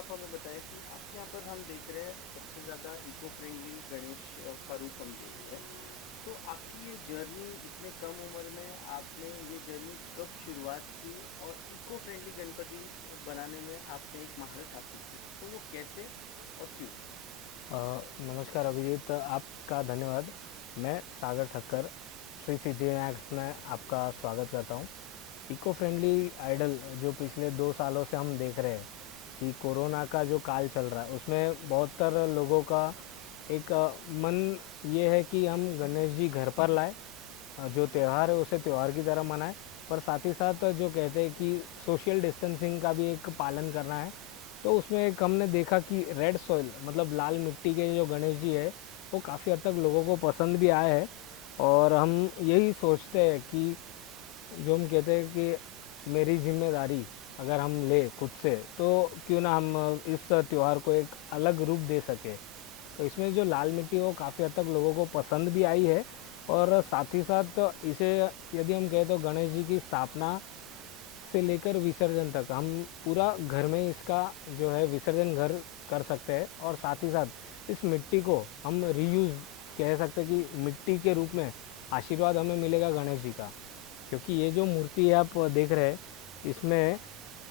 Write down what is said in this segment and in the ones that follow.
आप हमें बताएं कि आप यहाँ पर हम देख रहे हैं सबसे ज़्यादा इको फ्रेंडली गणेश का रूप हम देख रहे हैं। तो आपकी ये जर्नी इतने कम उम्र में आपने ये जर्नी कब शुरुआत की और इको फ्रेंडली गणपति बनाने में आपने एक महारत हासिल की, तो वो कैसे और क्यों? नमस्कार अभिजीत, आपका धन्यवाद। मैं सागर ठक्कर श्री सिद्धिविनायक में आपका स्वागत करता हूँ। इको फ्रेंडली आइडल जो पिछले 2 सालों से हम देख रहे हैं कि कोरोना का जो काल चल रहा है उसमें बहुत तर लोगों का एक मन ये है कि हम गणेश जी घर पर लाए, जो त्यौहार है उसे त्यौहार की तरह मनाएं, पर साथ ही साथ जो कहते हैं कि सोशल डिस्टेंसिंग का भी एक पालन करना है। तो उसमें एक हमने देखा कि रेड सॉइल मतलब लाल मिट्टी के जो गणेश जी है वो काफ़ी हद तक लोगों को पसंद भी आए हैं। और हम यही सोचते हैं कि जो हम कहते हैं कि मेरी जिम्मेदारी अगर हम ले खुद से तो क्यों ना हम इस त्यौहार को एक अलग रूप दे सके। तो इसमें जो लाल मिट्टी है वो काफ़ी हद तक लोगों को पसंद भी आई है। और साथ ही साथ इसे यदि हम कहें तो गणेश जी की स्थापना से लेकर विसर्जन तक हम पूरा घर में इसका जो है विसर्जन घर कर सकते हैं। और साथ ही साथ इस मिट्टी को हम रीयूज़ कह सकते हैं कि मिट्टी के रूप में आशीर्वाद हमें मिलेगा गणेश जी का। क्योंकि ये जो मूर्ति है आप देख रहे हैं इसमें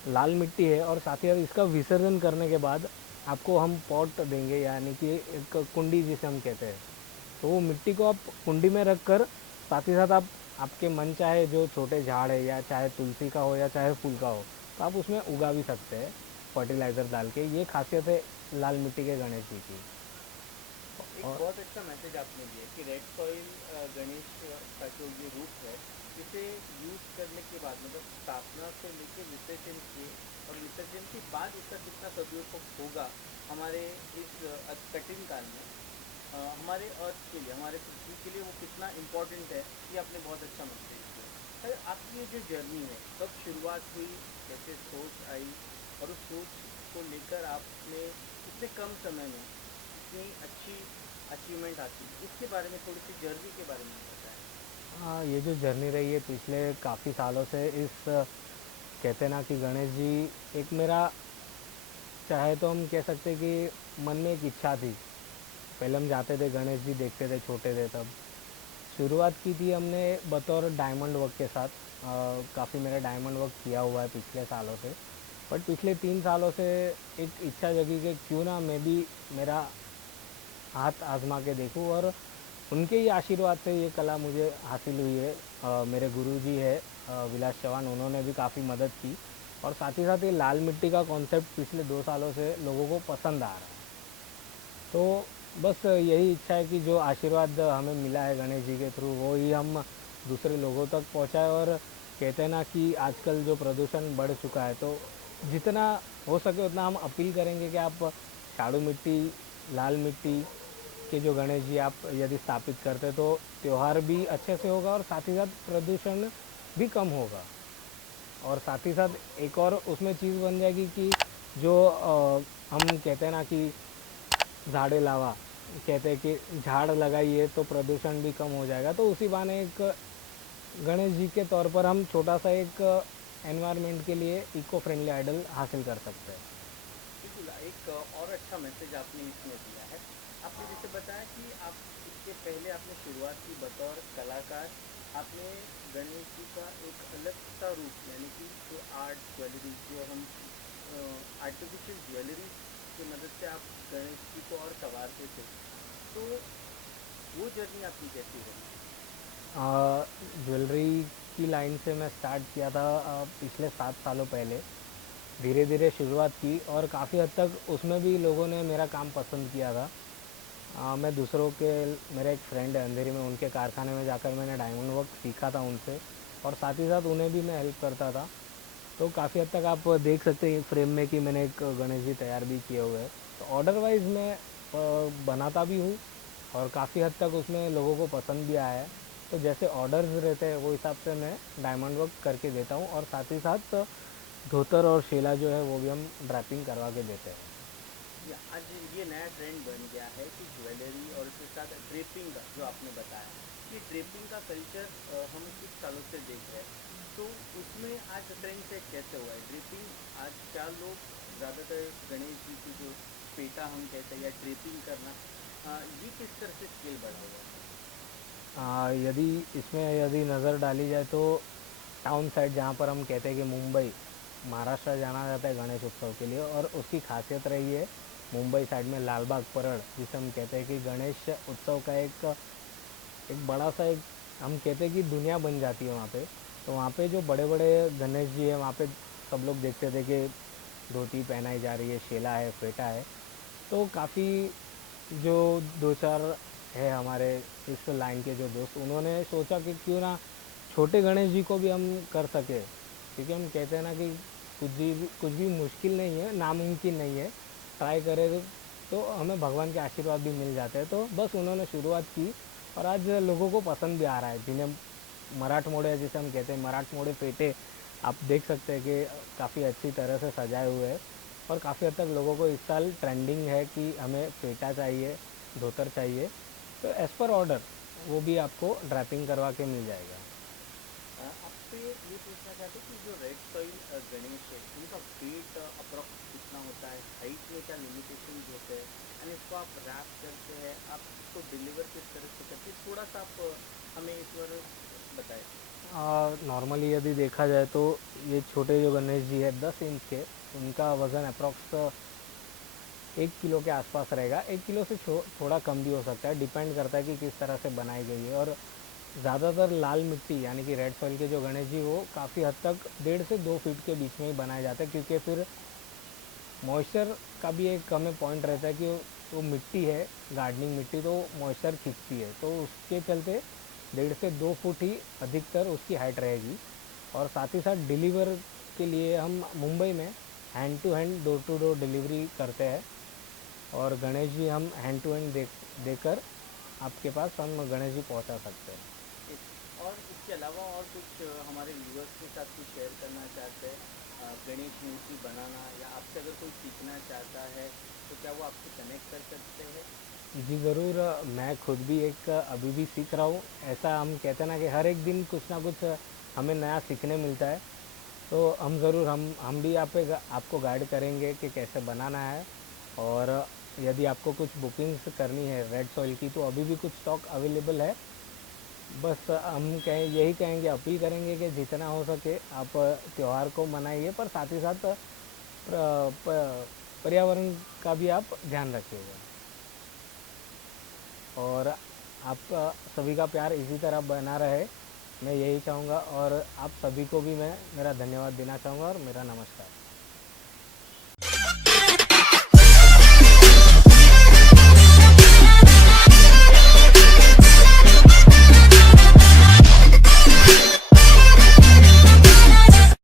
लाल मिट्टी है और साथ ही साथ इसका विसर्जन करने के बाद आपको हम पॉट देंगे, यानी कि एक कुंडी जिसे हम कहते हैं। तो वो मिट्टी को आप कुंडी में रख कर साथ ही साथ आप आपके मन चाहे जो छोटे झाड़ है या चाहे तुलसी का हो या चाहे फूल का हो तो आप उसमें उगा भी सकते हैं फर्टिलाइज़र डाल के। ये खासियत है लाल मिट्टी के गणेश जी की। एक और बहुत अच्छा मैसेज आपने दिया कि रेड सॉइल गणेश का जो ये रूप है, इसे यूज करने के बाद मतलब स्थापना से लेके विसर्जन के और विसर्जन के बाद इसका कितना सदुपयोग होगा हमारे इस कठिन काल में, हमारे अर्थ के लिए, हमारे पृथ्वी के लिए वो कितना इम्पोर्टेंट है, ये आपने बहुत अच्छा मैसेज दिया। अरे आपकी ये जो जर्नी है कब शुरुआत हुई, कैसे सोच आई और उस सोच को लेकर आपने इतने कम समय में इतनी अच्छी अचीवमेंट हासिल की, इसके बारे में थोड़ी सी जर्नी के बारे में बताएं। हाँ, ये जो जर्नी रही है पिछले काफ़ी सालों से इस कहते हैं ना कि गणेश जी एक मेरा चाहे तो हम कह सकते हैं कि मन में एक इच्छा थी। पहले हम जाते थे गणेश जी देखते थे, छोटे थे तब। शुरुआत की थी हमने बतौर डायमंड वर्क के साथ। काफ़ी मेरा डायमंड वर्क किया हुआ है पिछले सालों से। बट पिछले 3 सालों से एक इच्छा जगी कि क्यों ना मैं भी मेरा हाथ आजमा के देखूं। और उनके ही आशीर्वाद से ये कला मुझे हासिल हुई है। मेरे गुरुजी है विलास चौहान, उन्होंने भी काफ़ी मदद की। और साथ ही साथ ये लाल मिट्टी का कॉन्सेप्ट पिछले 2 सालों से लोगों को पसंद आ रहा है। तो बस यही इच्छा है कि जो आशीर्वाद हमें मिला है गणेश जी के थ्रू वो ही हम दूसरे लोगों तक पहुंचाए। और कहते हैं ना कि आजकल जो प्रदूषण बढ़ चुका है तो जितना हो सके उतना हम अपील करेंगे कि आप शाड़ू मिट्टी, लाल मिट्टी के जो गणेश जी आप यदि स्थापित करते तो त्यौहार भी अच्छे से होगा और साथ ही साथ प्रदूषण भी कम होगा। और साथ ही साथ एक और उसमें चीज़ बन जाएगी कि जो हम कहते हैं ना कि झाड़े लावा, कहते हैं कि झाड़ लगाइए तो प्रदूषण भी कम हो जाएगा। तो उसी बहाने एक गणेश जी के तौर पर हम छोटा सा एक एनवायरनमेंट के लिए इको फ्रेंडली आइडल हासिल कर सकते हैं। बिल्कुल, एक और अच्छा मैसेज आपने इसमें दिया है। आपने जैसे बताया कि आप इसके पहले आपने शुरुआत की बतौर कलाकार, आपने गणेश जी का एक अलग सा रूप यानी कि जो आर्ट ज्वेलरी जो हम आर्टिफिशियल ज्वेलरी की मदद से आप गणेश जी को और संवारते थे, तो वो जर्नी आपकी कैसी रही? ज्वेलरी की लाइन से मैं स्टार्ट किया था पिछले 7 सालों पहले। धीरे धीरे शुरुआत की और काफ़ी हद तक उसमें भी लोगों ने मेरा काम पसंद किया था। मैं दूसरों के, मेरा एक फ्रेंड है अंधेरी में, उनके कारखाने में जाकर मैंने डायमंड वर्क सीखा था उनसे। और साथ ही साथ उन्हें भी मैं हेल्प करता था। तो काफ़ी हद तक आप देख सकते हैं फ्रेम में कि मैंने एक गणेश जी तैयार भी किए हुए हैं। तो ऑर्डर वाइज मैं बनाता भी हूँ और काफ़ी हद तक उसमें लोगों को पसंद भी आया है। तो जैसे ऑर्डर्स रहते हैं वो हिसाब से मैं डायमंड वर्क करके देता हूँ। और साथ ही साथ धोतर और शेला जो है वो भी हम ड्रैपिंग करवा के देते हैं। या आज ये नया ट्रेंड बन गया है कि ज्वेलरी और उसके साथ ड्रेपिंग का जो आपने बताया, ये ड्रेपिंग का कल्चर हम कुछ सालों से देख रहे हैं। तो उसमें आज ट्रेंड सेट कैसे हुआ है ड्रेपिंग, आज क्या लोग ज़्यादातर गणेश जी की जो पेटा हम कहते हैं या ड्रेपिंग करना, ये किस तरह से स्केल बढ़ा हुआ है? यदि इसमें यदि नज़र डाली जाए तो टाउन साइड जहाँ पर हम कहते हैं कि मुंबई, महाराष्ट्र जाना जाता है गणेश उत्सव के लिए, और उसकी खासियत रही है मुंबई साइड में लाल बाग परड़, जिसे हम कहते हैं कि गणेश उत्सव का एक एक बड़ा सा एक, हम कहते हैं कि दुनिया बन जाती है वहाँ पे। तो वहाँ पे जो बड़े बड़े गणेश जी है, वहाँ पे सब लोग देखते थे कि धोती पहनाई जा रही है, शेला है, फेटा है। तो काफ़ी जो दो चार है हमारे इस लाइन के जो दोस्त, उन्होंने सोचा कि क्यों ना छोटे गणेश जी को भी हम कर सके, क्योंकि हम कहते हैं ना कि कुछ भी मुश्किल नहीं है, नामुमकिन नहीं है। ट्राई करें तो हमें भगवान के आशीर्वाद भी मिल जाते हैं। तो बस उन्होंने शुरुआत की, और आज लोगों को पसंद भी आ रहा है। जिन्हें मराठमोड़े, जैसे हम कहते हैं, मराठमोड़े पेटे आप देख सकते हैं कि काफ़ी अच्छी तरह से सजाए हुए हैं, और काफ़ी हद तक लोगों को इस साल ट्रेंडिंग है कि हमें पेटा चाहिए, धोतर चाहिए। तो एज़ पर ऑर्डर वो भी आपको ड्रैपिंग करवा के मिल जाएगा। आपसे ये पूछना चाहते हैं कि जो रेड सॉइल गणेश है, इनका वेट अप्रॉक्स कितना होता है? हाइट में क्या लिमिटेशन होते हैं? एंड इसको आप रैप करते हैं, आप इसको डिलीवर किस तरह से करते हैं? थोड़ा-सा आप हमें इस बार बताएँ। नॉर्मली यदि देखा जाए तो ये छोटे जो गणेश जी है 10 इंच के, उनका वज़न अप्रॉक्स 1 किलो के आसपास रहेगा। 1 किलो से थोड़ा कम भी हो सकता है, डिपेंड करता है कि किस तरह से बनाई गई है। और ज़्यादातर लाल मिट्टी यानी कि रेड सॉइल के जो गणेश जी, वो काफ़ी हद तक 1.5 से 2 फीट के बीच में ही बनाए जाते हैं, क्योंकि फिर मॉइस्चर का भी एक हमें पॉइंट रहता है कि वो मिट्टी है, गार्डनिंग मिट्टी, तो मॉइस्चर खींचती है। तो उसके चलते 1.5 से 2 फुट ही अधिकतर उसकी हाइट रहेगी। और साथ ही साथ डिलीवर के लिए हम मुंबई में hand to hand, door to door delivery करते हैं, और गणेश जी हम हैंड टू हैंड देकर आपके पास हम गणेश जी पहुंचा सकते हैं। और इसके अलावा और कुछ हमारे व्यूअर्स के साथ कुछ शेयर करना चाहते हैं, गणेश मूर्ति बनाना, या आपसे अगर कोई सीखना चाहता है तो क्या वो आपसे कनेक्ट कर सकते हैं? जी ज़रूर, मैं खुद भी एक अभी भी सीख रहा हूँ। ऐसा हम कहते हैं ना कि हर एक दिन कुछ ना कुछ हमें नया सीखने मिलता है। तो हम ज़रूर हम भी आपको गाइड करेंगे कि कैसे बनाना है। और यदि आपको कुछ बुकिंग्स करनी है रेड सॉइल की, तो अभी भी कुछ स्टॉक अवेलेबल है। बस हम यही कहेंगे, अपील करेंगे कि जितना हो सके आप त्यौहार को मनाइए, पर साथ ही साथ पर्यावरण का भी आप ध्यान रखिएगा। और आपका सभी का प्यार इसी तरह बना रहे, मैं यही चाहूँगा। और आप सभी को भी मैं मेरा धन्यवाद देना चाहूँगा, और मेरा नमस्कार।